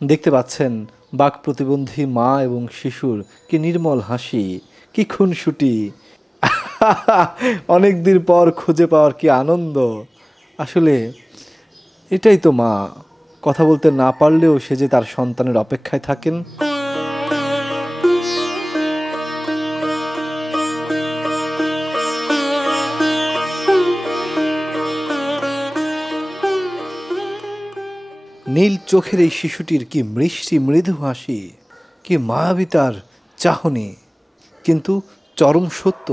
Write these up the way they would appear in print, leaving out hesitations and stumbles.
দেখতে পাচ্ছেন বাক প্রতিবন্ধী মা এবং শিশুর কি নির্মল হাসি, কি খুনসুটি। অনেক দিন পর খুঁজে পাওয়ার কি আনন্দ। আসলে এটাই তো মা, কথা বলতে না পারলেও সে যে তার সন্তানের অপেক্ষায় থাকেন। নীল চোখের এই শিশুটির কি মিষ্টি মৃদু হাসি, কি মায়াবী তার চাহনি। কিন্তু চরম সত্য,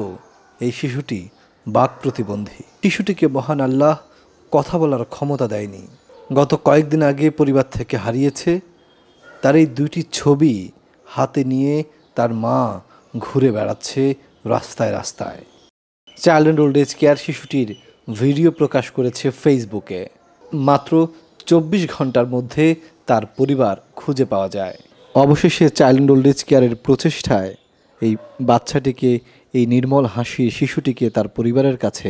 এই শিশুটি বাক প্রতিবন্ধী। শিশুটিকে মহান আল্লাহ কথা বলার ক্ষমতা দেয়নি। গত কয়েকদিন আগে পরিবার থেকে হারিয়েছে। তার এই দুইটি ছবি হাতে নিয়ে তার মা ঘুরে বেড়াচ্ছে রাস্তায় রাস্তায়। Child and old age care শিশুটির ভিডিও প্রকাশ করেছে ফেসবুকে। মাত্র 24 ঘন্টার মধ্যে তার পরিবার খুঁজে পাওয়া যায়। অবশেষে চাইল্ড অ্যান্ড ওল্ড এজ কেয়ারের প্রচেষ্টায় এই বাচ্চাটিকে, এই নির্মল হাসি শিশুটিকে তার পরিবারের কাছে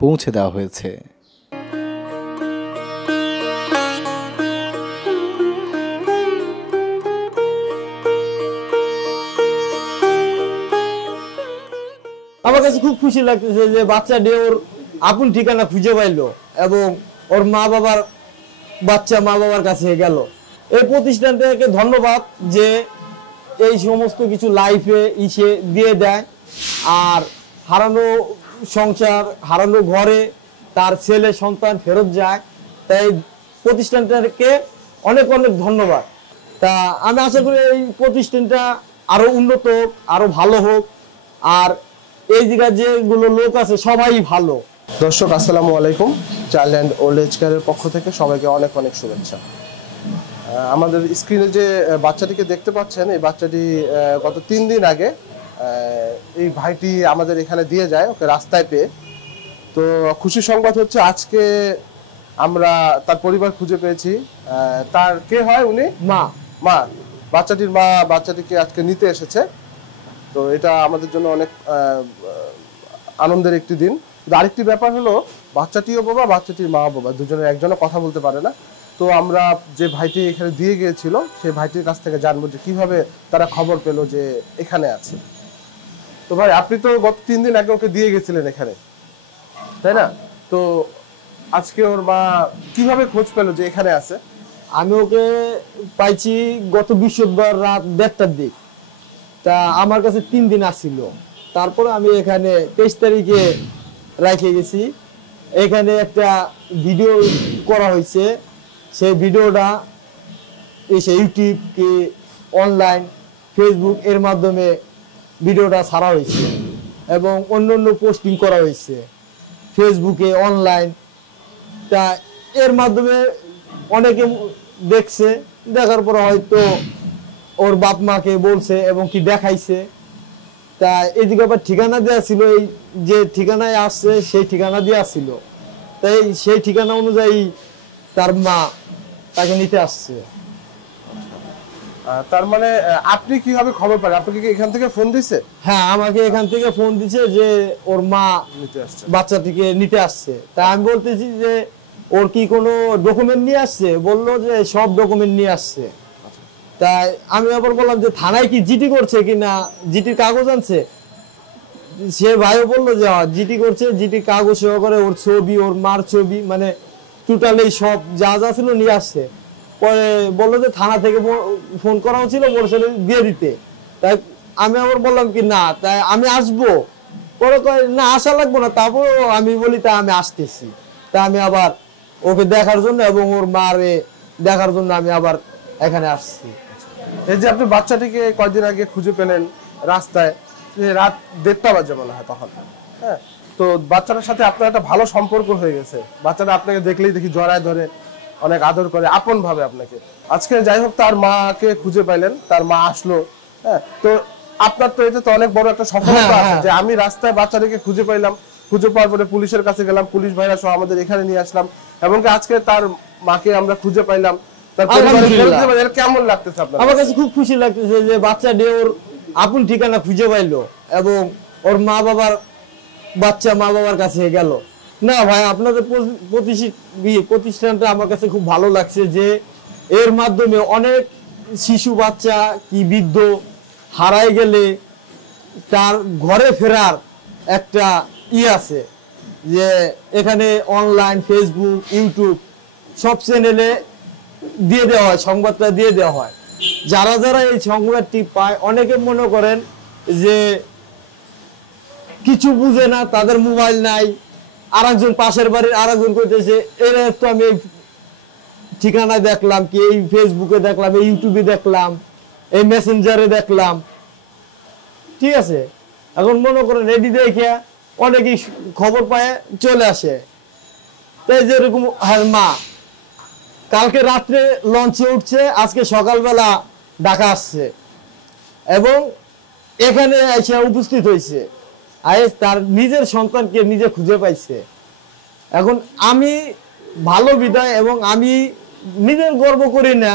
পৌঁছে দেওয়া হয়েছে। আমার কাছে খুব খুশি লাগতেছে যে বাচ্চাটি ওর আপন ঠিকানা খুঁজে পাইলো এবং ওর মা বাবার বাচ্চা মা বাবার কাছে গেল। এই প্রতিষ্ঠানটাকে ধন্যবাদ যে এই সমস্ত কিছু লাইফে ইসে দিয়ে দেয়। আর হারানো সংসার, হারানো ঘরে তার ছেলে সন্তান ফেরত যায়, তাই প্রতিষ্ঠানটাকে অনেক অনেক ধন্যবাদ। তা আমি আশা করি এই প্রতিষ্ঠানটা আরো উন্নত হোক, আরো ভালো হোক। আর এই জায়গায় যেগুলো লোক আছে সবাই ভালো। দর্শক আসসালামু আলাইকুম, চাইল্ড অ্যান্ড ওল্ড এজ কেয়ারের পক্ষ থেকে সবাইকে অনেক অনেক শুভেচ্ছা। আমাদের স্ক্রিনে যে বাচ্চাটিকে দেখতে পাচ্ছেন, এই বাচ্চাটি গত 3 দিন আগে এই ভাইটি আমাদের এখানে দিয়ে যায় ওকে রাস্তায় পেয়ে। তো খুশি সংবাদ হচ্ছে আজকে আমরা তার পরিবার খুঁজে পেয়েছি। তার কে হয় উনি? মা। বাচ্চাটির মা বাচ্চাটিকে আজকে নিতে এসেছে। তো এটা আমাদের জন্য অনেক আনন্দের একটি দিন। আরেকটি ব্যাপার হলো, বাচ্চাটিও বাবা, বাচ্চাটির মা বাবা দুজনের একজনও কথা বলতে পারে না। তো আমরা যে ভাইটি এখানে দিয়ে গিয়েছিল সেই ভাইটির কাছ থেকে জানবো যে কিভাবে তারা খবর পেলো যে এখানে আছে। তো ভাই, আপনি তো গত 3 দিন আগে ওকে দিয়ে গেছিলেন এখানে, তাই না? তো আজকে ওর মা কিভাবে খোঁজ পেলো যে এখানে আছে? আমি ওকে পাইছি গত বৃহস্পতিবার রাত 1:30টার দিক। তা আমার কাছে 3 দিন আসছিল। তারপরে আমি এখানে 23 তারিখে রেখে গেছি। এখানে একটা ভিডিও করা হয়েছে, সেই ভিডিওটা এসে ইউটিউব কি অনলাইন ফেসবুক এর মাধ্যমে ভিডিওটা ছাড়া হয়েছে এবং অন্য অন্য পোস্টিং করা হয়েছে ফেসবুকে অনলাইন। তা এর মাধ্যমে অনেকে দেখছে, দেখার পর হয়তো ওর বাপ মাকে বলছে এবং কি দেখাইছে। তা এদিকে আবার ঠিকানা দেওয়া ছিল, এই যে ঠিকানায় আসছে সেই ঠিকানা দেওয়া ছিল, তাই সেই ঠিকানা অনুযায়ী তার মা তাকে নিতে আসছে। তার মানে আপনি কিভাবে খবর পান? আপনাকে কি এখান থেকে ফোন দিছে? হ্যাঁ, আমাকে এখান থেকে ফোন দিছে যে ওর মা নিতে আসছে, বাচ্চাটিকে নিতে আসছে। তা আমি বলতেছি যে ওর কি কোনো ডকুমেন্ট নিয়ে আসছে? বললো যে সব ডকুমেন্ট নিয়ে আসছে। তাই আমি আবার বললাম যে থানায় কি জিডি করছে কিনা, জিটির কাগজ আনছে? সে ভাইও বললো যে জিটি করছে, জিটির কাগজ সহকারে ওর ছবি, ওর মার ছবি, মানে টোটালি সব যা যা ছিল নিয়ে আসছে। পরে বললো যে থানা থেকে ফোন করা হচ্ছিল ওর ছেলে দিয়ে দিতে। তাই আমি আবার বললাম কি না, তাই আমি আসবো। পরে কয় না, আসা লাগবো না। তারপর আমি বলি তা আমি আসতেছি। তা আমি আবার ওকে দেখার জন্য এবং ওর মারে দেখার জন্য আমি আবার এখানে আসছি। এই যে আপনি বাচ্চাটিকে কয়েকদিন আগে খুঁজে পেলেন রাস্তায়, রাত 1:30 বাজে মনে হয় তখন, হ্যাঁ? তো বাচ্চাটার সাথে আপনার একটা ভালো সম্পর্ক হয়ে গেছে। বাচ্চাটা আপনাকে দেখলেই দেখি জড়ায় ধরে, অনেক আদর করে, আপন ভাবে আপনাকে। আজকে যাই হোক তার মাকে খুঁজে পাইলেন, তার মা আসলো, হ্যাঁ? তো আপনার তো এটা তো অনেক বড় একটা সফলতা আছে যে আমি রাস্তায় বাচ্চাটাকে খুঁজে পাইলাম, খুঁজে পাওয়ার পরে পুলিশের কাছে গেলাম, পুলিশ ভাইরা সহ আমাদের এখানে নিয়ে আসলাম এবং আজকে তার মাকে আমরা খুঁজে পাইলাম। কেমন লাগতেছে আপনার? আমার কাছে খুব খুশি লাগতেছে যে বাচ্চাটি ওর আপন ঠিকানা খুঁজে পাইলো এবং ওর মা বাবার বাচ্চা মা বাবার কাছে গেল। না ভাই, আপনাদের প্রতিষ্ঠানটা আমার কাছে খুব ভালো লাগছে যে এর মাধ্যমে অনেক শিশু বাচ্চা কি বৃদ্ধ হারায় গেলে তার ঘরে ফেরার একটা আছে, যে এখানে অনলাইন ফেসবুক ইউটিউব সব চ্যানেলে দিয়ে দেওয়া হয়, সংবাদটা দিয়ে দেওয়া হয়। যারা যারা এই সংবাদটি পায় অনেকে মনে করেন যে কিছু বুঝে না, তাদের মোবাইল নাই, আরেকজন পাশের বাড়ির আরেকজন করতেছে, এরা তো আমি এই ঠিকানায় দেখলাম, কি এই ফেসবুকে দেখলাম, এই ইউটিউবে দেখলাম, এই মেসেঞ্জারে দেখলাম, ঠিক আছে। এখন মনে করেন রেডি দেখে অনেকেই খবর পায় চলে আসে। তাই যেরকম হ্যাঁ মা কালকে রাত্রে লঞ্চে উঠছে, আজকে সকালবেলা ঢাকা আসছে এবং এখানে এসে উপস্থিত হয়েছে, তার নিজের সন্তানকে নিজে খুঁজে পাইছে। এখন আমি ভালো বিদায় এবং আমি নিজের গর্ব করি না,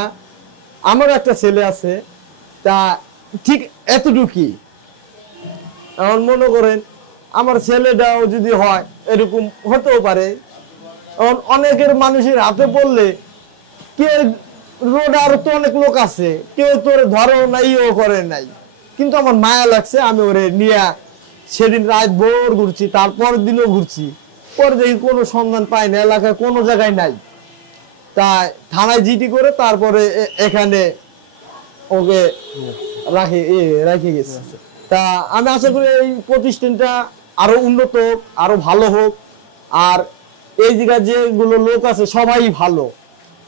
আমার একটা ছেলে আছে, তা ঠিক এতটুকুই। এখন মনে করেন আমার ছেলেটাও যদি হয় এরকম হতেও পারে। অনেকের মানুষের হাতে পড়লে কেউ রোড আর তো অনেক লোক আছে, কেউ তোর ধরেও নাই ও করে নাই, কিন্তু আমার মায়া লাগছে, আমি ওরে নিয়ে সেদিন রাত ভোর ঘুরছি, তারপর দিনও ঘুরছি, পরে দেখি কোনো সন্ধান পাই না, এলাকায় কোনো জায়গায় নাই। তা থানায় জিডি করে তারপরে এখানে ওকে রাখে গেছে। তা আমি আশা করি এই প্রতিষ্ঠানটা আরো উন্নত হোক, আরো ভালো হোক, আর এই জায়গায় যেগুলো লোক আছে সবাই ভালো,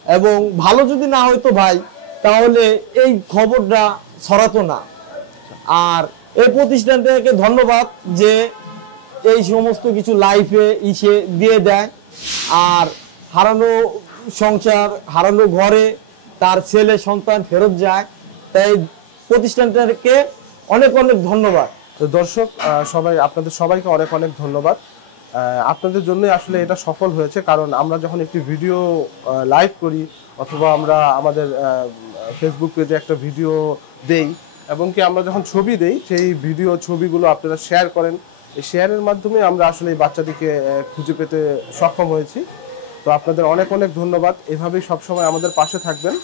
এবং ভালো যদি না হয়তো ভাই তাহলে এই খবরটা ছড়াতো না। আর এই প্রতিষ্ঠানটাকে ধন্যবাদ যে এই সমস্ত কিছু লাইফে ইসে দিয়ে দেয়, আর হারানো সংসার, হারানো ঘরে তার ছেলে সন্তান ফেরত যায়, তাই প্রতিষ্ঠানটাকে অনেক অনেক ধন্যবাদ। তো দর্শক সবাই, আপনাদের সবাইকে অনেক অনেক ধন্যবাদ। আপনাদের জন্যই আসলে এটা সফল হয়েছে, কারণ আমরা যখন একটি ভিডিও লাইভ করি অথবা আমরা আমাদের ফেসবুক পেজে একটা ভিডিও দেই এবং কি আমরা যখন ছবি দেই, সেই ভিডিও ছবিগুলো আপনারা শেয়ার করেন, এই শেয়ারের মাধ্যমে আমরা আসলে এই বাচ্চাটিকে খুঁজে পেতে সক্ষম হয়েছি। তো আপনাদের অনেক অনেক ধন্যবাদ, এভাবেই সবসময় আমাদের পাশে থাকবেন।